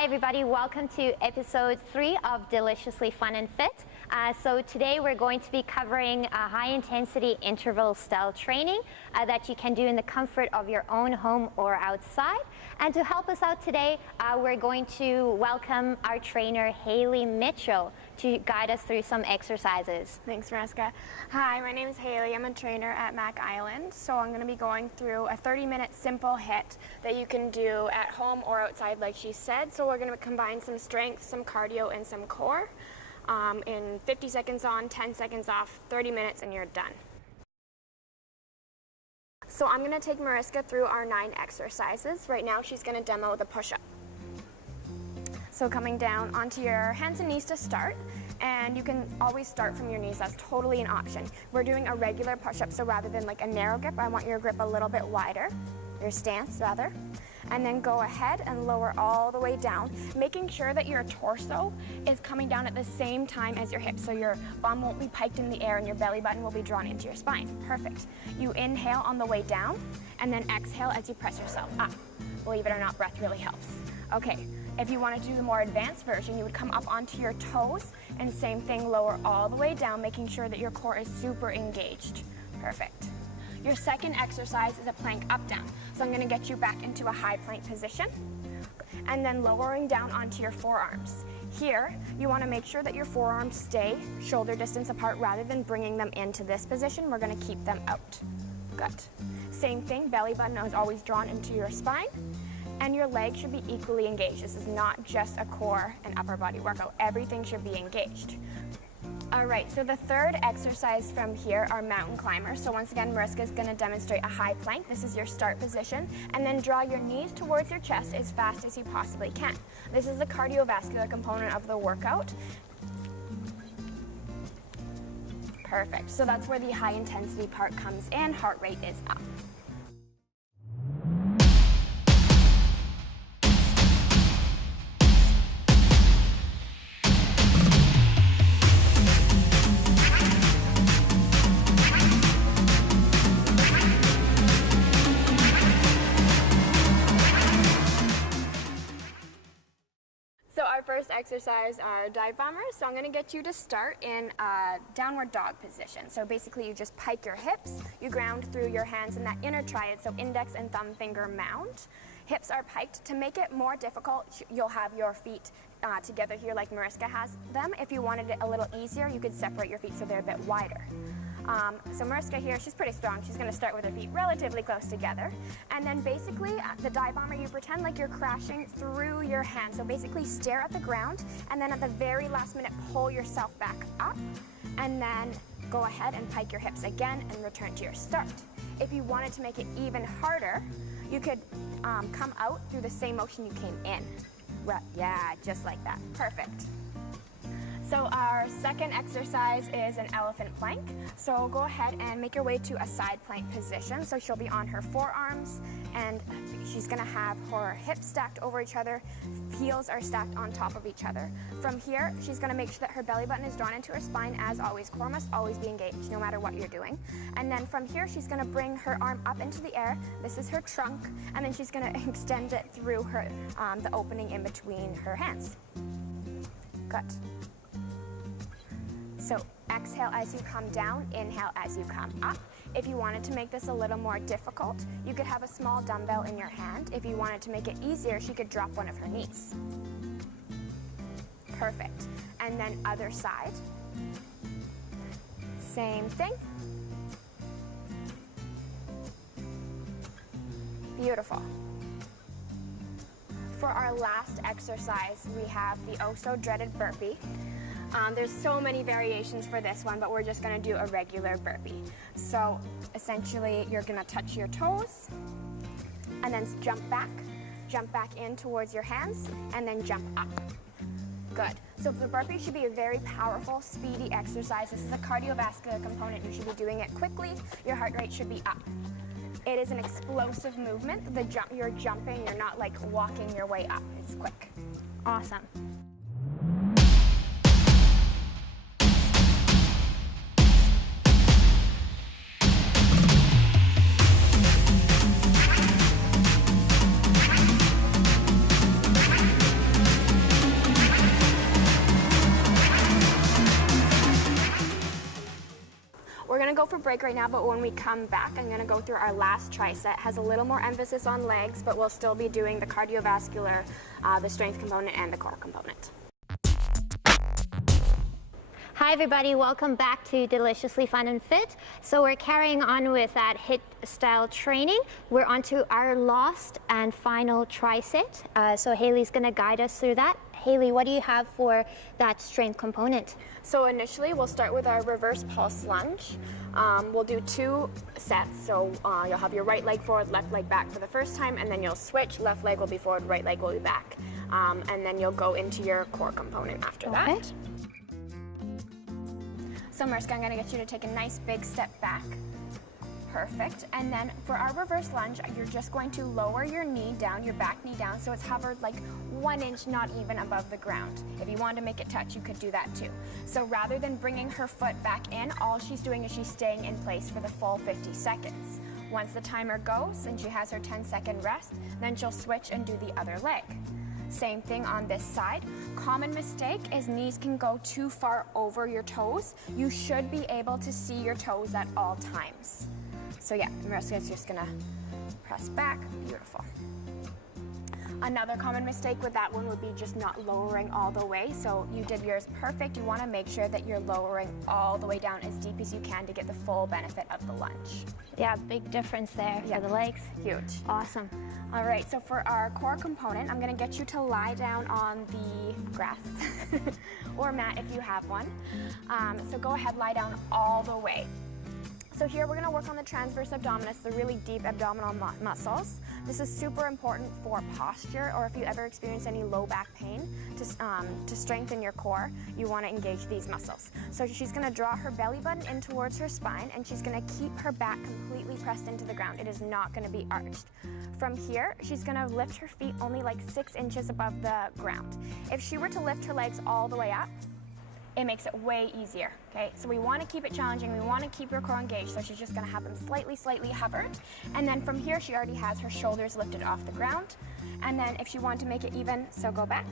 Hi everybody, welcome to episode 3 of Deliciously Fun and Fit. So today we're going to be covering a high intensity interval style training that you can do in the comfort of your own home or outside. And to help us out today, we're going to welcome our trainer Haley Mitchell to guide us through some exercises. Thanks, Mariska. Hi, my name is Haley. I'm a trainer at Mac Island. So I'm going to be going through a 30-minute simple HIIT that you can do at home or outside like she said. So we're going to combine some strength, some cardio, and some core in 50 seconds on, 10 seconds off, 30 minutes, and you're done. So I'm going to take Mariska through our 9 exercises. Right now she's going to demo the push-up. So coming down onto your hands and knees to start, and you can always start from your knees. That's totally an option. We're doing a regular push-up, so rather than like a narrow grip, I want your grip a little bit wider, your stance rather. And then go ahead and lower all the way down, making sure that your torso is coming down at the same time as your hips, so your bum won't be piked in the air and your belly button will be drawn into your spine. Perfect. You inhale on the way down, and then exhale as you press yourself up. Believe it or not, breath really helps. Okay, if you want to do the more advanced version, you would come up onto your toes, and same thing, lower all the way down, making sure that your core is super engaged. Perfect. Your second exercise is a plank up down. So I'm going to get you back into a high plank position and then lowering down onto your forearms. Here, you want to make sure that your forearms stay shoulder distance apart rather than bringing them into this position. We're going to keep them out. Good. Same thing, belly button is always drawn into your spine and your legs should be equally engaged. This is not just a core and upper body workout. Everything should be engaged. All right, so the third exercise from here are mountain climbers. So once again, Mariska is going to demonstrate a high plank. This is your start position, and then draw your knees towards your chest as fast as you possibly can. This is the cardiovascular component of the workout. Perfect, so that's where the high intensity part comes in. Heart rate is up. First exercise are dive bombers. So I'm going to get you to start in a downward dog position. So basically you just pike your hips, you ground through your hands in that inner triad, so index and thumb finger mound. Hips are piked. To make it more difficult, you'll have your feet together here like Mariska has them. If you wanted it a little easier, you could separate your feet so they're a bit wider. So Mariska here, she's pretty strong. She's going to start with her feet relatively close together. And then basically, the dive bomber, you pretend like you're crashing through your hands. So basically stare at the ground, and then at the very last minute, pull yourself back up, and then go ahead and pike your hips again and return to your start. If you wanted to make it even harder, you could come out through the same motion you came in. Yeah, just like that. Perfect. So our second exercise is an elephant plank. So go ahead and make your way to a side plank position. So she'll be on her forearms and she's gonna have her hips stacked over each other, heels are stacked on top of each other. From here, she's gonna make sure that her belly button is drawn into her spine as always. Core must always be engaged no matter what you're doing. And then from here, she's gonna bring her arm up into the air. This is her trunk, and then she's gonna extend it through her, the opening in between her hands. Good. So exhale as you come down, inhale as you come up. If you wanted to make this a little more difficult, you could have a small dumbbell in your hand. If you wanted to make it easier, she could drop one of her knees. Perfect. And then other side. Same thing. Beautiful. For our last exercise, we have the oh so dreaded burpee. There's so many variations for this one, but we're just going to do a regular burpee. So essentially, you're going to touch your toes, and then jump back in towards your hands, and then jump up. Good. So the burpee should be a very powerful, speedy exercise. This is a cardiovascular component. You should be doing it quickly. Your heart rate should be up. It is an explosive movement. You're jumping, you're not like walking your way up. It's quick. Awesome. break right now, but when we come back, I'm gonna go through our last tricep. Has a little more emphasis on legs, but we'll still be doing the cardiovascular, the strength component, and the core component. Hi everybody, welcome back to Deliciously Fun and Fit. So we're carrying on with that HIIT style training. We're on to our last and final tricep. So Haley's gonna guide us through that. Haley, what do you have for that strength component? So initially, we'll start with our reverse pulse lunge. We'll do 2 sets. So you'll have your right leg forward, left leg back for the first time, and then you'll switch. Left leg will be forward, right leg will be back. And then you'll go into your core component after that. So Mariska, I'm gonna get you to take a nice big step back. Perfect. And then for our reverse lunge, you're just going to lower your knee down, your back knee down, so it's hovered like 1 inch, not even above the ground. If you wanted to make it touch, you could do that too. So rather than bringing her foot back in, all she's doing is she's staying in place for the full 50 seconds. Once the timer goes and she has her 10-second rest, then she'll switch and do the other leg. Same thing on this side. Common mistake is knees can go too far over your toes. You should be able to see your toes at all times. So yeah, Mariska's just gonna press back. Beautiful. Another common mistake with that one would be just not lowering all the way. So you did yours perfect. You want to make sure that you're lowering all the way down as deep as you can to get the full benefit of the lunge. Yeah, big difference there for the legs. Huge. Awesome. All right, so for our core component, I'm gonna get you to lie down on the grass or mat if you have one. So go ahead, lie down all the way. So here we're gonna work on the transverse abdominis, the really deep abdominal muscles. This is super important for posture, or if you ever experience any low back pain, to strengthen your core, you wanna engage these muscles. So she's gonna draw her belly button in towards her spine, and she's gonna keep her back completely pressed into the ground. It is not gonna be arched. From here, she's gonna lift her feet only like 6 inches above the ground. If she were to lift her legs all the way up, it makes it way easier, okay? So we wanna keep it challenging, we wanna keep your core engaged, so she's just gonna have them slightly hovered. And then from here, she already has her shoulders lifted off the ground. And then if she wanted to make it even, so go back.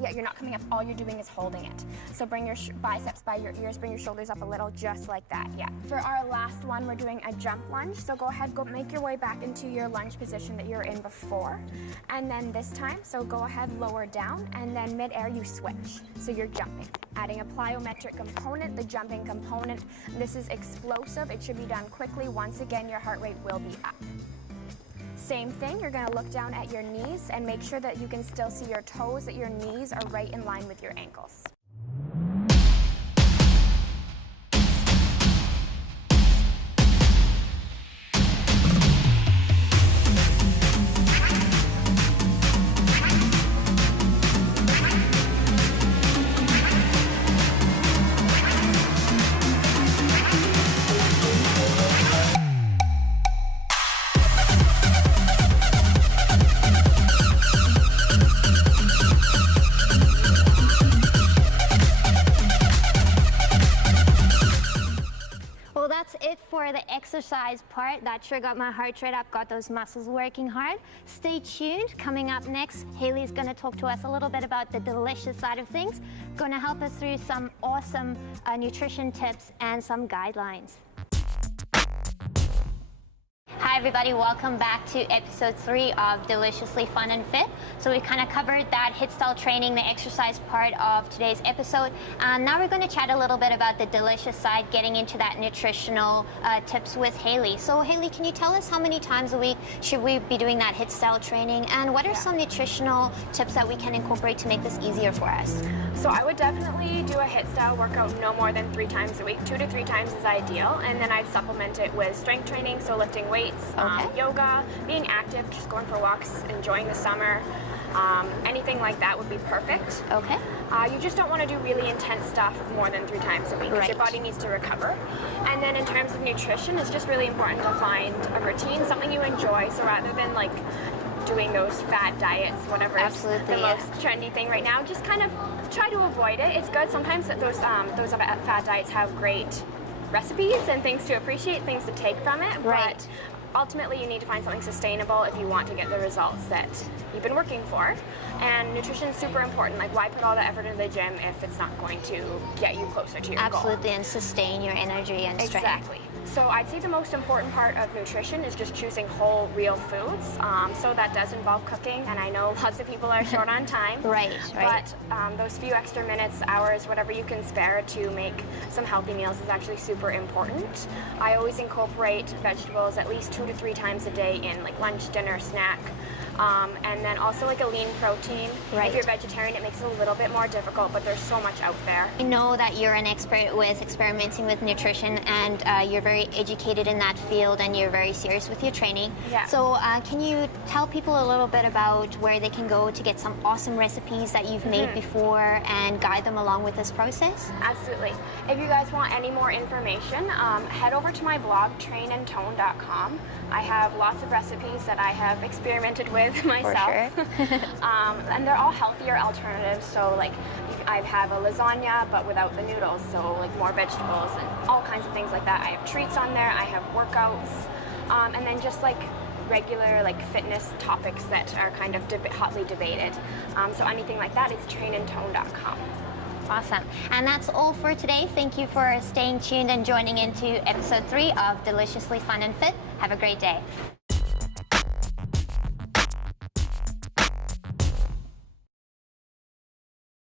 Yeah, you're not coming up, all you're doing is holding it. So bring your biceps by your ears, bring your shoulders up a little, just like that, yeah. For our last one, we're doing a jump lunge. So go ahead, go make your way back into your lunge position that you were in before. And then this time, so go ahead, lower down, and then mid-air you switch. So you're jumping. Adding a plyometric component, the jumping component. This is explosive, it should be done quickly. Once again, your heart rate will be up. Same thing, you're gonna look down at your knees and make sure that you can still see your toes, that your knees are right in line with your ankles. For the exercise part, that sure got my heart rate up, got those muscles working hard. Stay tuned. Coming up next, Haley's going to talk to us a little bit about the delicious side of things, going to help us through some awesome nutrition tips and some guidelines. Hi everybody, welcome back to episode 3 of Deliciously Fun and Fit. So we kind of covered that HIIT style training, the exercise part of today's episode. Now we're going to chat a little bit about the delicious side, getting into that nutritional tips with Haley. So Haley, can you tell us how many times a week should we be doing that HIIT style training, and what are some nutritional tips that we can incorporate to make this easier for us? So I would definitely do a HIIT style workout no more than 3 times a week. 2 to 3 times is ideal, and then I'd supplement it with strength training, so lifting weights, yoga, being active, just going for walks, enjoying the summer. Anything like that would be perfect. Okay. You just don't want to do really intense stuff more than 3 times a week because your body needs to recover. And then in terms of nutrition, it's just really important to find a routine, something you enjoy. So rather than like doing those fad diets, whatever is the most trendy thing right now, just kind of try to avoid it. It's good. Sometimes those fad diets have great recipes and things to appreciate, things to take from it. But ultimately you need to find something sustainable if you want to get the results that you've been working for. And nutrition is super important. Like, why put all the effort into the gym if it's not going to get you closer to your goal? Absolutely, and sustain your energy and strength. Exactly. So I'd say the most important part of nutrition is just choosing whole, real foods. So that does involve cooking, and I know lots of people are short on time. Right. But those few extra minutes, hours, whatever you can spare to make some healthy meals is actually super important. I always incorporate vegetables at least 2 to 3 times a day in like lunch, dinner, snack. And then also like a lean protein. Right. If you're vegetarian, it makes it a little bit more difficult, but there's so much out there. I know that you're an expert with experimenting with nutrition, and you're very educated in that field, and you're very serious with your training. Yeah. So can you tell people a little bit about where they can go to get some awesome recipes that you've made before and guide them along with this process? Absolutely. If you guys want any more information, head over to my blog, trainandtone.com. I have lots of recipes that I have experimented with myself. For sure. And they're all healthier alternatives. So like I have a lasagna but without the noodles, so like more vegetables and all kinds of things like that. I have treats on there, I have workouts, and then just like regular like fitness topics that are kind of hotly debated. So anything like that is trainandtone.com. Awesome. And that's all for today. Thank you for staying tuned and joining into episode 3 of Deliciously Fun and Fit. Have a great day.